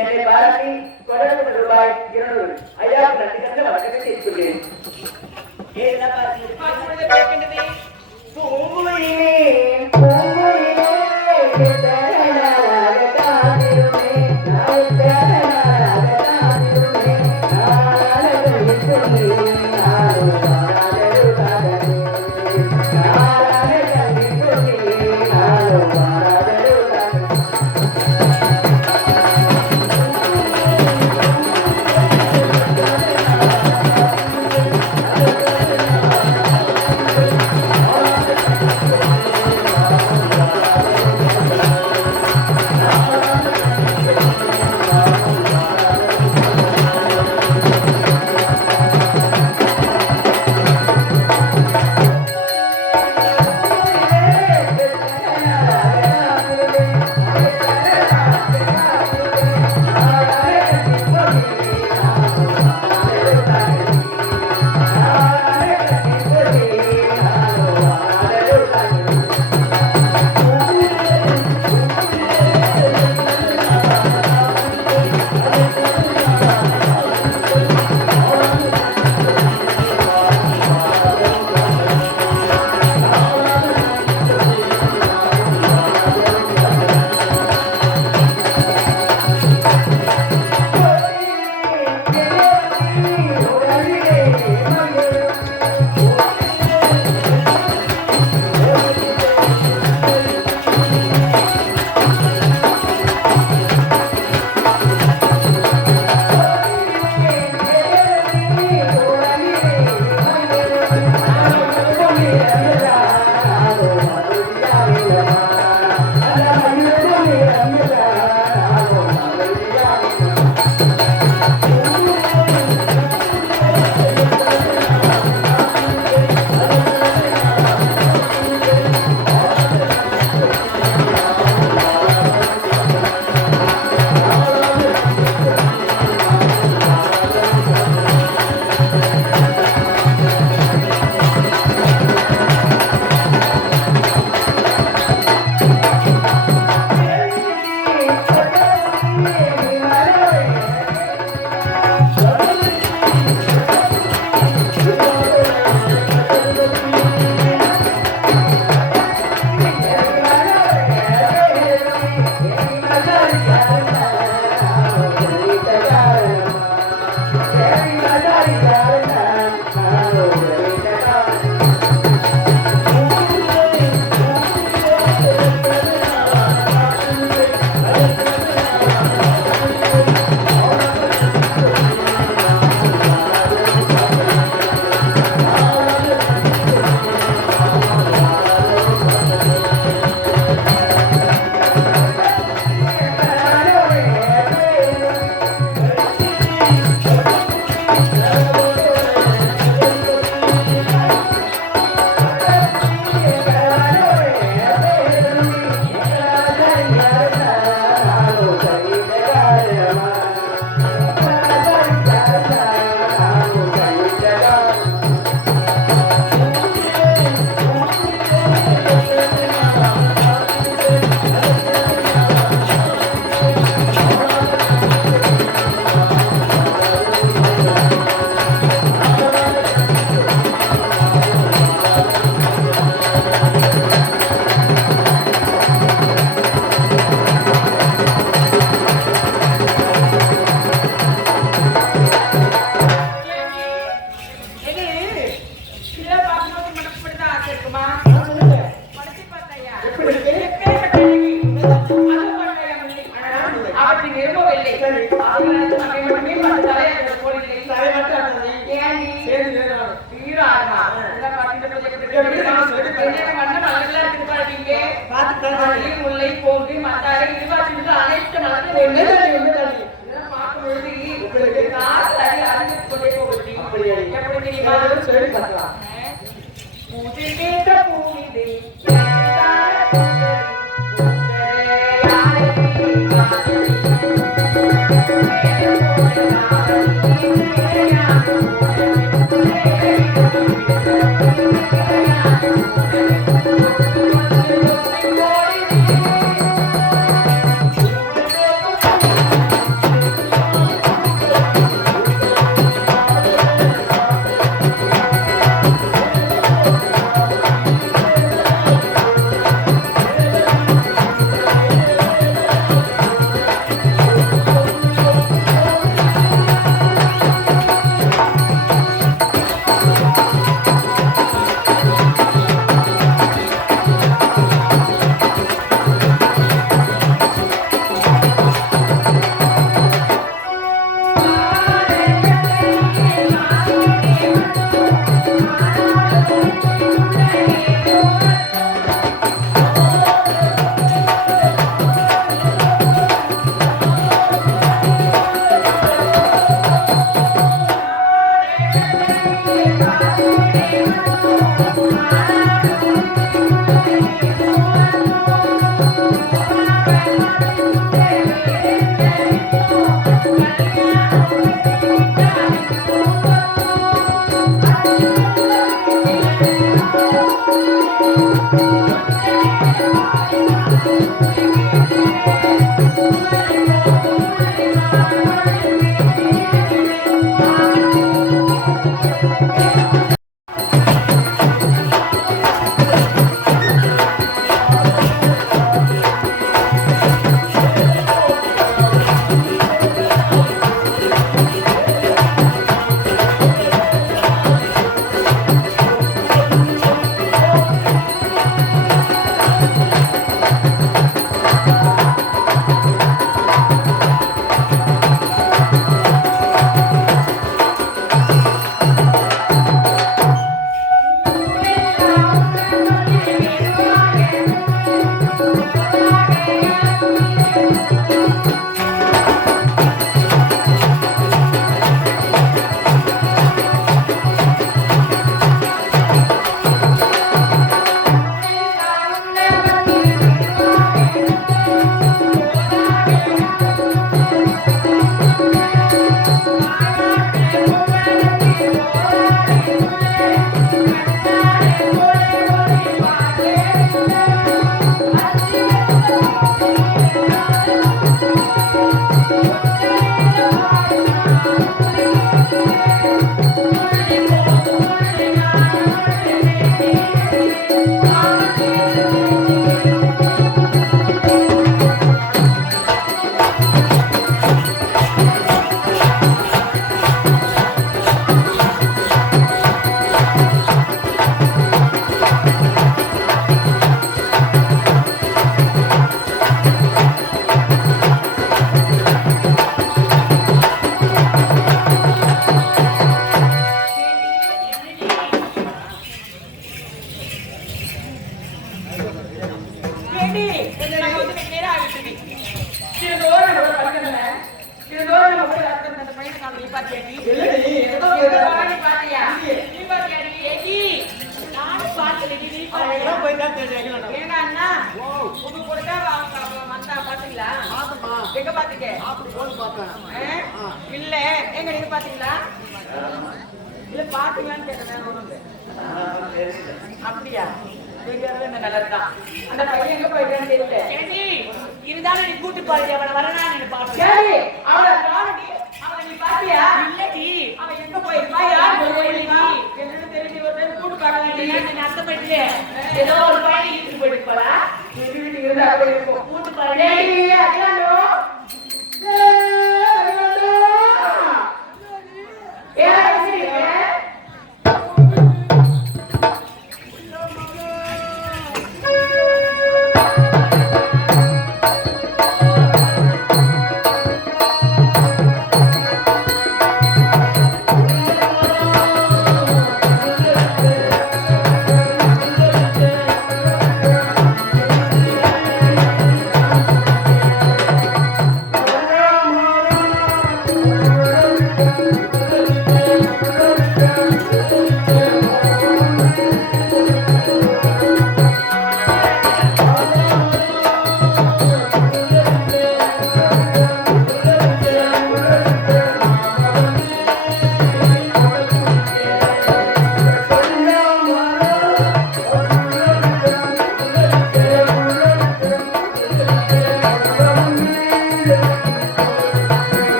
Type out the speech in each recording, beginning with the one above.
என்னை பாராட்டி ரூபாய் 200 ஐயா நன்றி கண்ட வழக்கத்தை செய்துள்ளேன். இருக்குமா? சொல்லுங்க. படிச்சு பார்த்தாயா? எப்படி இருக்கு? எப்பேற்பட்ட அழகி? அது பண்ணுடைய முள்ளி. அப்படி விரும்பவில்லை. அவர்களுக்கு நம்மை மட்டுமே பார்த்தாலே அந்த போலில்லை. தலை மட்டும் ஆடுறது. ஏன் நீ? சேர்ந்து வேணும். வீரா ஆடுமா? இதெல்லாம் பார்த்துட்டு போய் எப்படி இருக்கு? என்ன பண்ண மலர்களா இருக்கு பாருங்க. மல்லி, முல்லை, போகு, மந்தாரை, இருவாச்சிட்டு அனைத்து மலர்களும் ஒன்று. இதெல்லாம் பார்க்கும் பொழுது உங்களுக்கு காசு அறிந்து கொண்டே போகுது. எப்படி தெரியுமா? சொல்லி பார்க்கலாம். பூஜித்த பூமிதை இல்ல எங்க நீங்க பாத்தீங்களா இல்ல பாத்தீங்களான்னு கேட்டேன். அப்படியா? நல்லதுதான். அந்த பையன் எங்க போயிட்டான்னு தெரியல. இருந்தாலும் நீ கூட்டு பாருங்க, அவனை வரனா நீ பாத்து. அவனை நீ பாத்தியா? இல்லடி, அவன் எங்க போயிருப்பா? யார் போயிருப்பா? என்னன்னு தெரிஞ்சு ஒரு டைம் கூட்டு பாருங்க. அத்தை போயிட்டு ஏதோ ஒரு பையன் இழுத்து போயிருப்பாளா? வீட்டுக்கு இருந்தா கூட்டு பாருங்க.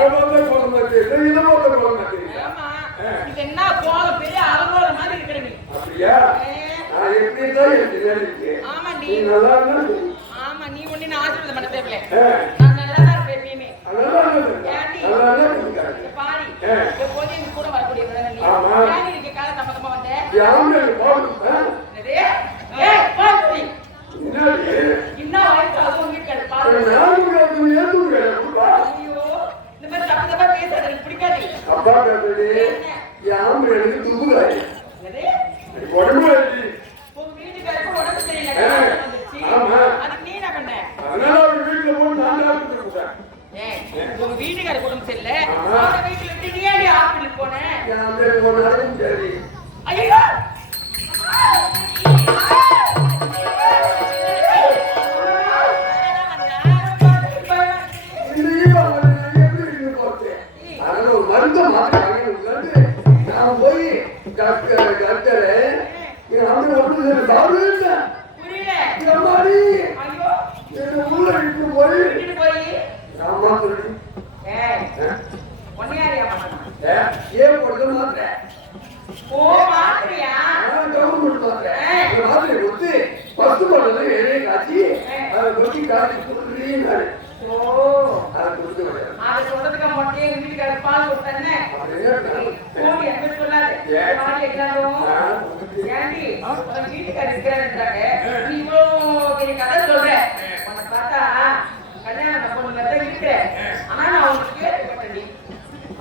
ஆமா இது என்ன கோலம் பெரிய அலங்கோலம் மாதிரி இருக்கிற நீ ஆமாண்டி ஆமா நீ ஒண்ணு நான் ஆசீர்வாதம் பண்ண தேவையில்ல நான் நல்லாதான் இருப்பேன் எப்பயுமே ஏண்டி பாடி எப்போதும் எங்க கூட வரக்கூடிய ஏண்டி நீங்க கால சம்பந்தமா வந்தேன் இன்னும் வயசு அதுவும் வீட்டு பாரு ஐயோ இந்த மாதிரி தப்பு தப்பா பேசாது எனக்கு பிடிக்காது அப்பா எனக்கு துப்புதாய் உடம்பு உங்க வீட்டுக்காருக்கு உடம்பு தெரியல அதுக்கு நீ என்ன பண்ண வீட்டுல போட்டு நான் கொடுத்தேன் உங்க வீட்டுக்காரருக்கு உடம்பு சரியில்லை அந்த வீட்டுல விட்டு நீ ஏன் ஹாஸ்பிட்டலுக்கு போனேன் ஐயோ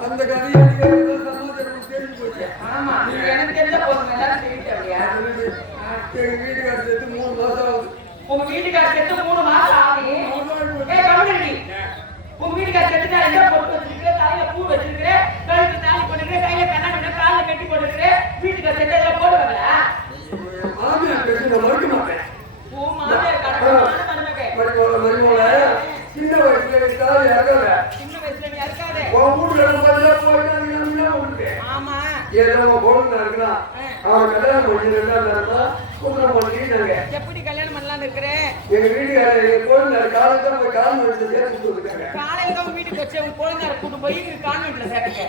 அந்த கதையை ஆமா எனக்கு தெரிஞ்ச போதும் எல்லாரும் தெரிவிக்கலையா எங்க வீட்டுக்காரர் சேர்த்து 3 மாசம் ஆகுது உங்க வீட்டுக்காரர் செத்து 3 மாசம் ஆகுது கவனிடி உங்க வீட்டுக்காரர் செத்துட்டா என்ன பொட்டு வச்சிருக்க தலையில பூ வச்சிருக்க கழுத்து தாலி போட்டுருக்க கையில கண்ணாடி கால்ல கட்டி போட்டுருக்க வீட்டுக்காரர் செத்து எல்லாம் போடுவாங்களா மாமியார் பேசி நான் மறுக்க மாட்டேன் ஓ மாமியார் கடமையான மருமகே மருமோல சின்ன வயசுல இருக்காது யாரால சின்ன வயசுல நீ இருக்காதே உன் வீட்டுல பார்த்தா போயிட்டு ஆமா ஏதோ பொண்ணு இருக்கிறான் அவன் கல்யாணம் பண்ணிருந்தா கூப்பிட மாட்டேங்கிறாங்க எப்படி கல்யாணம் பண்ணலாம்னு இருக்கிறேன் எங்க வீட்டுக்காரர் எங்க குழந்தை காலத்துல போய் கான்வென்ட்ல சேர்த்து இருக்காங்க காலையில தான் வீட்டுக்கு வச்சு உங்க குழந்தை கூட்டு போய் கான்வென்ட்ல சேர்த்துக்க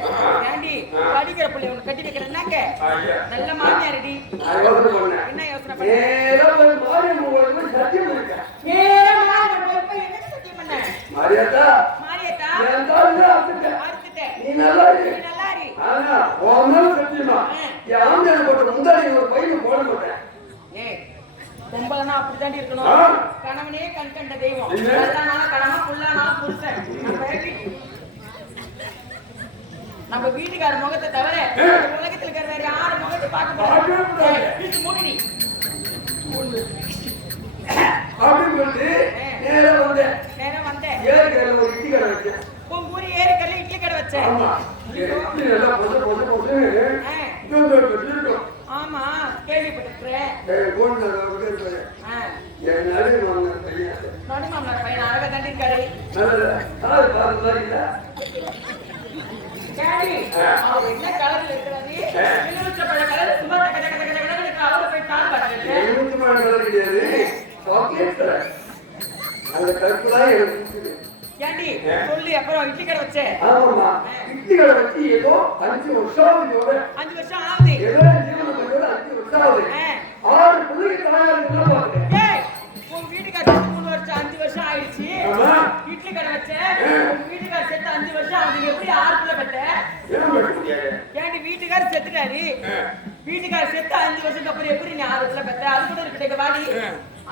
ஏண்டி படிக்கிற பிள்ளை உனக்கு கட்டி வைக்கிறேன்னாக்க நல்ல மாமியாரடி என்ன யோசனை பண்ண சத்தியம் இருக்கேன் சத்தியம் பண்ண மாரியாத்தா மாரியத்தா அறுத்துட்டேன் நீ நல்லா நல்லாரி ஆனா உன் சத்தியமா என் ஆம்பியர் போட்ட முந்தாடி ஒரு பையன் போட மாட்டேன் பொம்பளைனா அப்படித்தாண்டி இருக்கணும் கணவனே கண் கண்ட தெய்வம் கல்லானால கணவன் புல்லானால புருஷன் நம்ம வீட்டுக்கார முகத்தை தவிர உலகத்துல இருக்கிற வேற யாரு முகத்தை பார்க்க முடியாது மூடி நேரம் வந்தேன் ஏரிக்கல்ல ஒரு இட்லி கடை வச்சேன் பூரி ஏரிக்கல்ல இட்லி கடை வச்சேன் ஆமா கேள்விப்பட்டிருக்கிறேன் நடுமாமனார் பையன் அழகா தாண்டி இருக்காரு அவர் என்ன கலர்ல இருக்கிறது எலுமிச்சை பழ கலர் சும்மா கட கட கட கட அவரை போய் கால் பார்த்துட்டு அந்த கருப்பு தான் எனக்கு ஏண்டி சொல்லி அப்புறம் இட்லி கடை வச்சேன் ஆமா இட்லி கடை வச்சு ஏதோ 5 வருஷம் ஆகுது 5 வருஷம் ஆகுது ஏதோ 5 வருஷம் ஆகுது 6 பிள்ளைக்கு தாயார் பாருங்க ஏய் உங்க வீட்டுக்காரர் 3 வருஷம் 5 வருஷம் ஆயிடுச்சு இட்லி கடை வச்சேன் உங்க வீட்டுக்காரர் செத்து 5 வருஷம் ஆகுது எப்படி 6 பிள்ளை பெத்த ஏண்டி வீட்டுக்காரர் செத்துட்டாரு வீட்டுக்காரர் செத்து 5 வருஷத்துக்கு அப்புறம் எப்படி நீ 6 பிள்ளை பெத்த அது கூட இருக்கு வாடி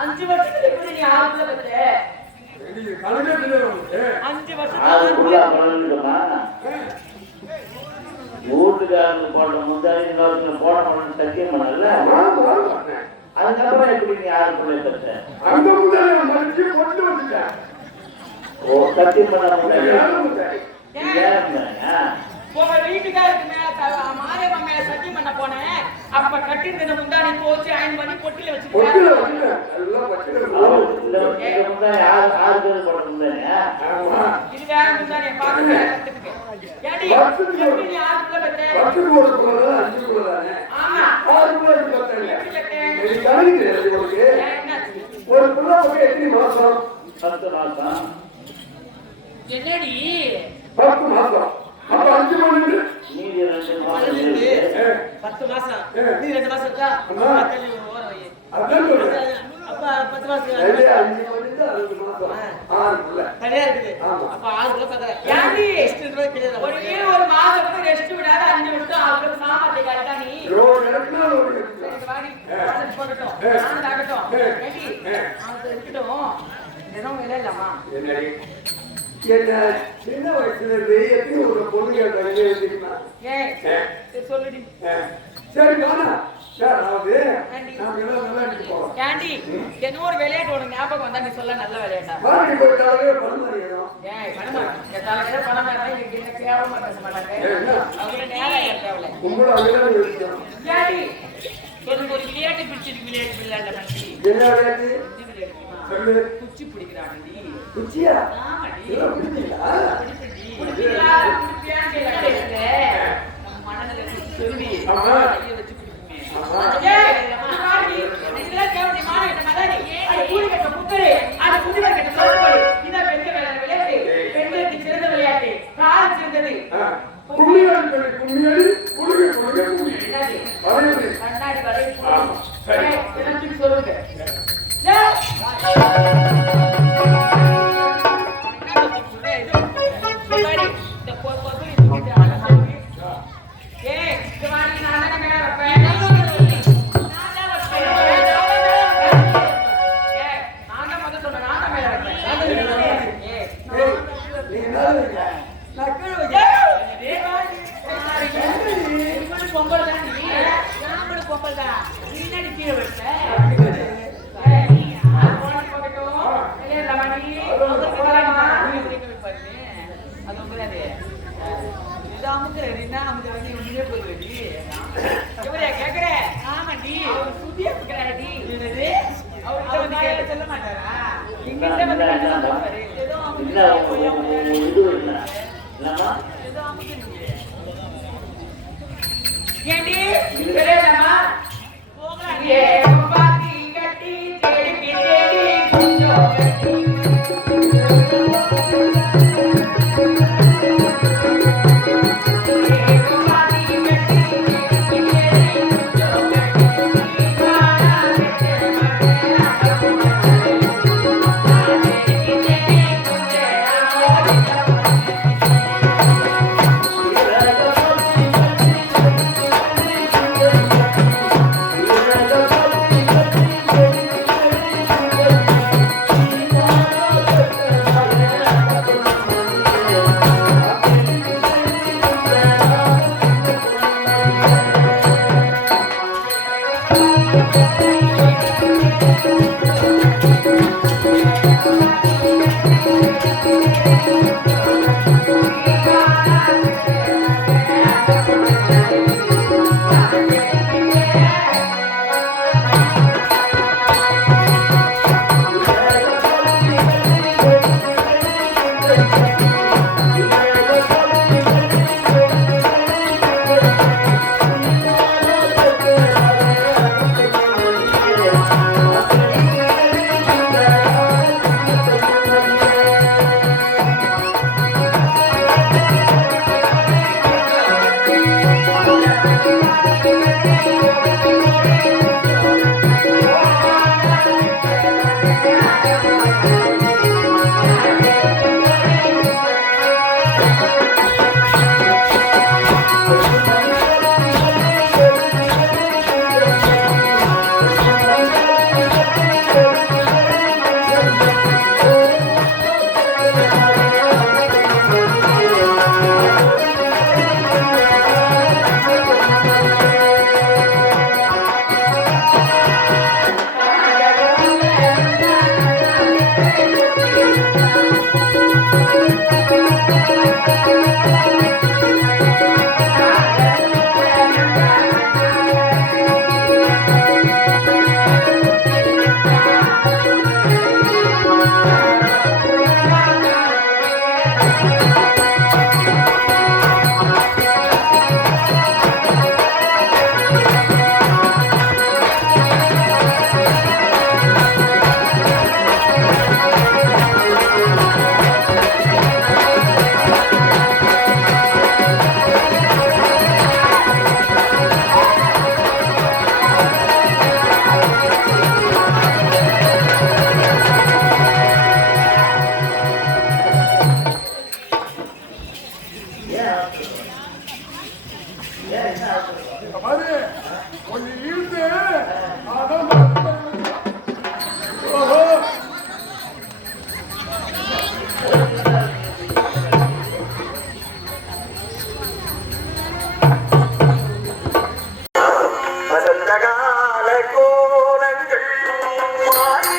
5 வருஷத்துக்கு எப்படி நீ 6 பிள்ளை பெத்த 5 வருஷத்துக்கு வீட்டுக்காரங்க போடுற முந்தாடி போட மாட்டேன்னு சத்தியம் பண்ணல அதுக்கப்புறம் எப்படி நீ யாரு பிள்ளை பெற்ற ஓ சத்தியம் பண்ண முன்னாடி உங்க வீட்டுக்காருக்கு மேல மாரியம்மா மேல சத்தியம் பண்ண போனேன் அப்ப கட்டிருந்த முந்தாடி போச்சு அயன் பண்ணி பொட்டில வச்சுக்கிட்டாரு இது வேற முந்தாடி பாக்க ஏடி எப்படி நீ ஆத்துல பத்தே ஆமா ஒரு புள்ள எத்தனை மாசம் 10 மாசம் என்னடி 10 மாசம் அப்ப 5 மணி மீதி 2 மாசம் இருக்கு. 10 மாசம் நீ 2 மாசம் இருக்கா அம்மா. தள்ளி ஓர வை அதான் சொல்றேன். அப்ப 10 மாசம் சரியா 5 மணி தான் 2 மாசம் 6 புள்ள. தனியா இருக்குது ஆமா. அப்ப 6 கிலோ பக்கற ஏன்டி ஒரு மாசத்துக்கு ரெஸ்ட் விடாத 5 நிமிஷம் 6 கிலோ சாப்பாட்டு காட்டா நீ ரோடு இடத்துல ஒரு வாடி வாடி போடட்டும் நான் தாகட்டும் ஏடி அது இருக்கட்டும் தினம் வேலை இல்லம்மா என்னடி என்ன சின்ன வயசுல இருந்து எப்படி ஒரு பொண்ணு கேட்டாங்க தெரியுமா? ஏய் சரி சொல்லுடி சரி வாடா யாராவது நாம எல்லாம் விளையாடிட்டு போறோம். ஏண்டி என்ன ஒரு விளையாட்டு உனக்கு ஞாபகம் வந்தா நீ சொல்ல நல்ல விளையாட்டா வாடி போயிட்டாலே பணம் அறியணும். ஏய் பணமா கேட்டாலே பணமா இருந்தா இங்க என்ன கேவலமா பேச மாட்டாங்க அவங்க நேரம் தேவையில்ல உங்களை அங்கதான் இருக்கணும். ஏண்டி ஒரு விளையாட்டு பிடிச்சிருக்கு விளையாட்டு விளையாட மனுஷி என்ன விளையாட்டு? சொல்லு. குச்சி பிடிக்கிறாண்டி குச்சியா? ஆமாடி இதெல்லாம் பிடிக்கலையா? பிடிக்கிறா பிடிப்பியான்னு கேட்கல நம்ம மனதில சொல்லி ஆமா. கையை வச்சு பிடிக்குமே ஆமா. ஏய் மாடி இதெல்லாம் கேவடி மாடி இந்த மதாரி அது கூடி கட்ட புத்தரே அது குதிரை கட்ட சோறு இத பெண்கள் விளையாட்டு பெண்களுக்கு சிறந்த விளையாட்டு கால் சிறந்தது கும்மியாடி சொல்லி கும்மியாடி குடுங்க குடுங்க கும்மி. என்னது வரையுது. கண்ணாடி வரை ஆமா. சரி. எனக்கு சொல்லுங்க நீ என்ன பொங்கல் தான் பொங்கல் தான் நீ நடிக்கிற சொல்ல மாட்டாரா என்ன இது என்ன என்னம்மா ஏண்டி தெரியாதம்மா ஏ பாத்தி கட்டி தேடி தேடி குஞ்சோ கட்டி பாரு கொஞ்சம் இழுத்து அதான் ஓஹோ அதந்தகால கோலங்கள் மாறி